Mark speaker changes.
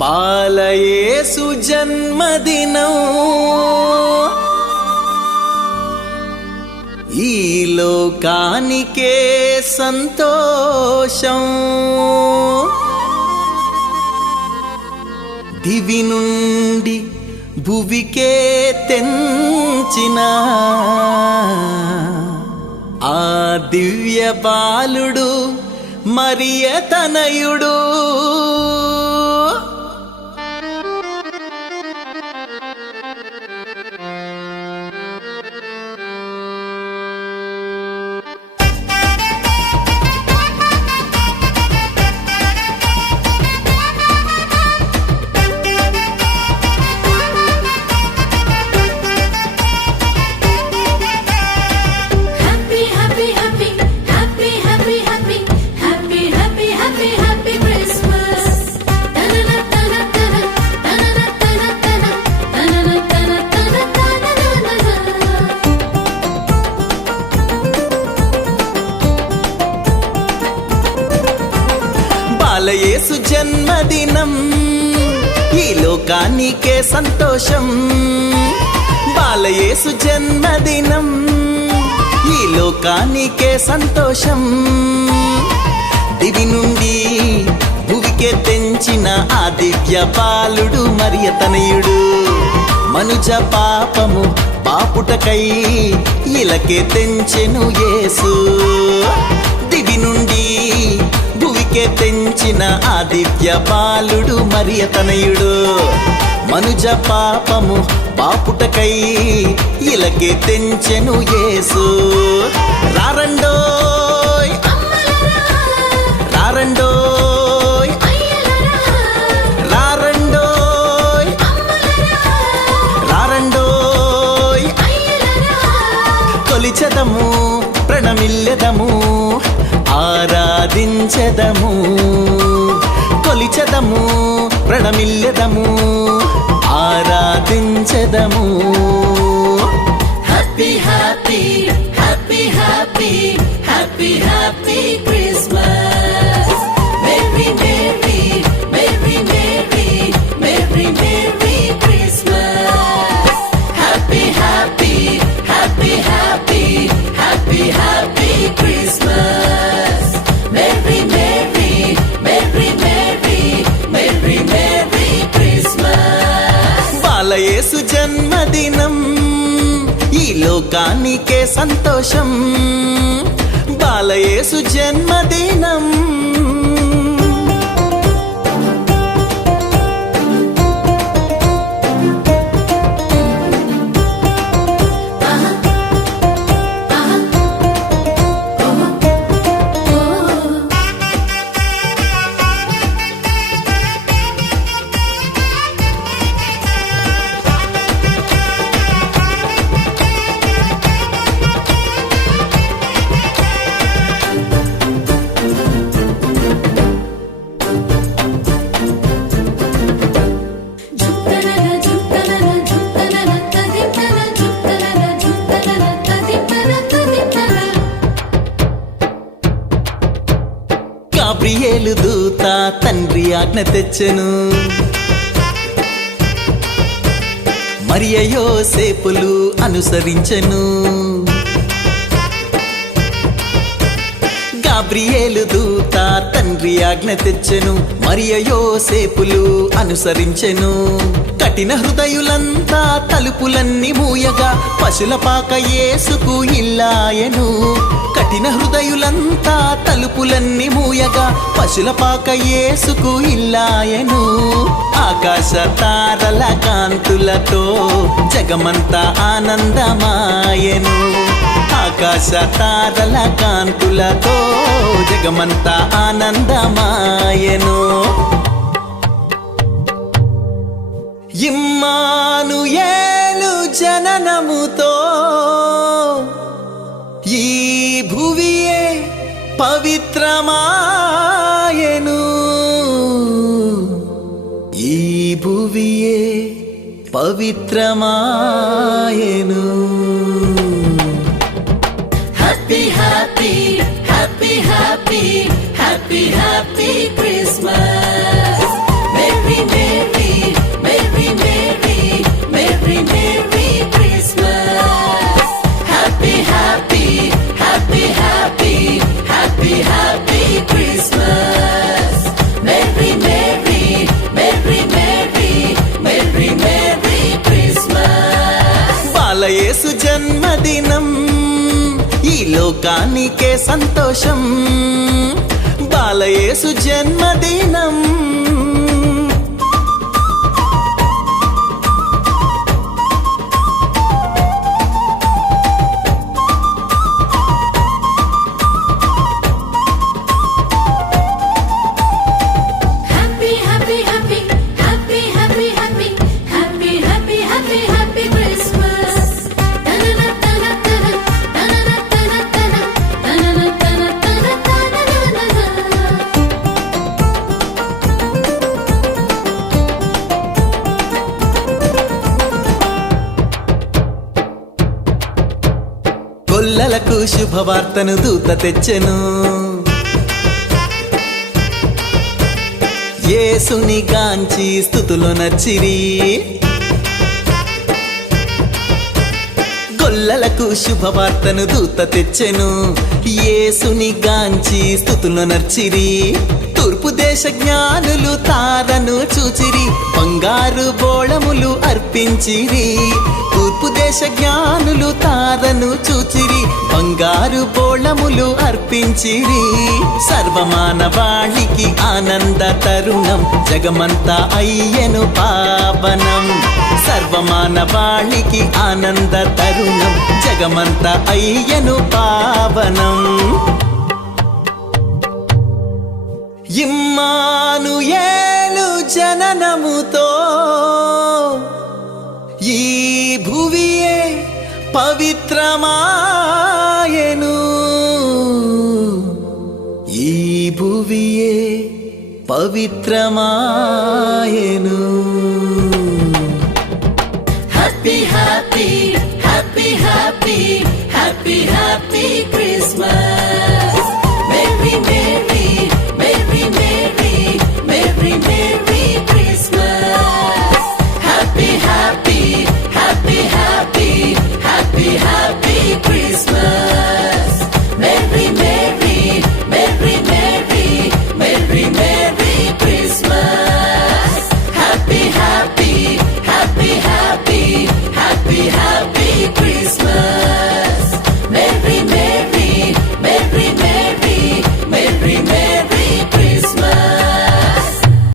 Speaker 1: బాలయేసు జన్మదినం. ఈ లోకానికే సంతోషం. దివి నుండి భువికే తెంచిన ఆ దివ్య బాలుడు మరియ తనయుడు దినం. ఈ లోకానికే సంతోషం. బాలయేసు జన్మదినం. ఈ లోకానికే సంతోషం. దివి నుండి భువికే తెంచిన ఆ దివ్య బాలుడు మరియ తనయుడు మనుజ పాపము పాపుటకై ఇలకే తెంచెను యేసు. భువికే తెంచిన ఆదిత్య బాలుడు మరియ తనయుడు మనుజ పాపము పాపుటకై ఇలకే తెంచెను యేసు. రారండోయ్ రారండోయ్ రారండోయ్ రారండోయ్. కొలిచెదము ప్రణమిల్లెదము. ఆరాధించెదము కొలిచెదము ప్రణమిల్లెదము ఆరాధించెదము. Happy happy happy happy happy happy Christmas దినం. ఈ లోకానికే సంతోషం. బాలయేసు జన్మదినం. ఆజ్ఞ తెచ్చెను. మరి అయ్యో సేపులు అనుసరించెను. గాబ్రియేలు దూత తండ్రి ఆజ్ఞ తెచ్చెను మరియ సేపులు అనుసరించెను. కఠిన హృదయులంతా తలుపులన్నీ మూయగా పశుల పాక యేసుకు ఇల్లాయను. కఠిన హృదయులంతా తలుపులన్నీ మూయగా పశుల పాక యేసుకు ఇల్లాయను. ఆకాశ తారల కాంతులతో జగమంతా ఆనందమాయను. ఆకాశ తారల కాంతులతో జగమంతా ఆనందమాయను. ఇమ్మాను ఏలు జననముతో ఈ భువియే పవిత్రమాయను. ఈ భువియే పవిత్రమాయను. Happy happy Christmas merry merry merry merry merry merry
Speaker 2: Christmas happy happy happy happy happy happy Christmas merry merry merry merry merry merry Christmas బాలయేసు జన్మదినం ఈ లోకానికే సంతోషం. యేసు జన్మదినం.
Speaker 1: కొల్లలకు శుభవార్తను దూత తెచ్చెను. ఏసుని గాంచి స్థుతులు నచ్చిరి. గొల్లలకు శుభవార్తను దూత తెచ్చెను. ఏసుని గాంచి స్థుతులు నర్చిరి తూర్పు దేశ జ్ఞానులు తారను చూచిరి. బంగారు బోళములు అర్పించిరి. తూర్పు దేశ జ్ఞానులు తారను చూచిరి బంగారు బోళములు అర్పించిరి. సర్వమానవాళికి ఆనంద తరుణం జగమంతా అయ్యను పావనం. సర్వమానవాళికి ఆనంద తరుణం జగమంత అయ్యను పావనం. ఇమ్మాను ఏ క్షీణమాయను ఈ భువియే పవిత్రమా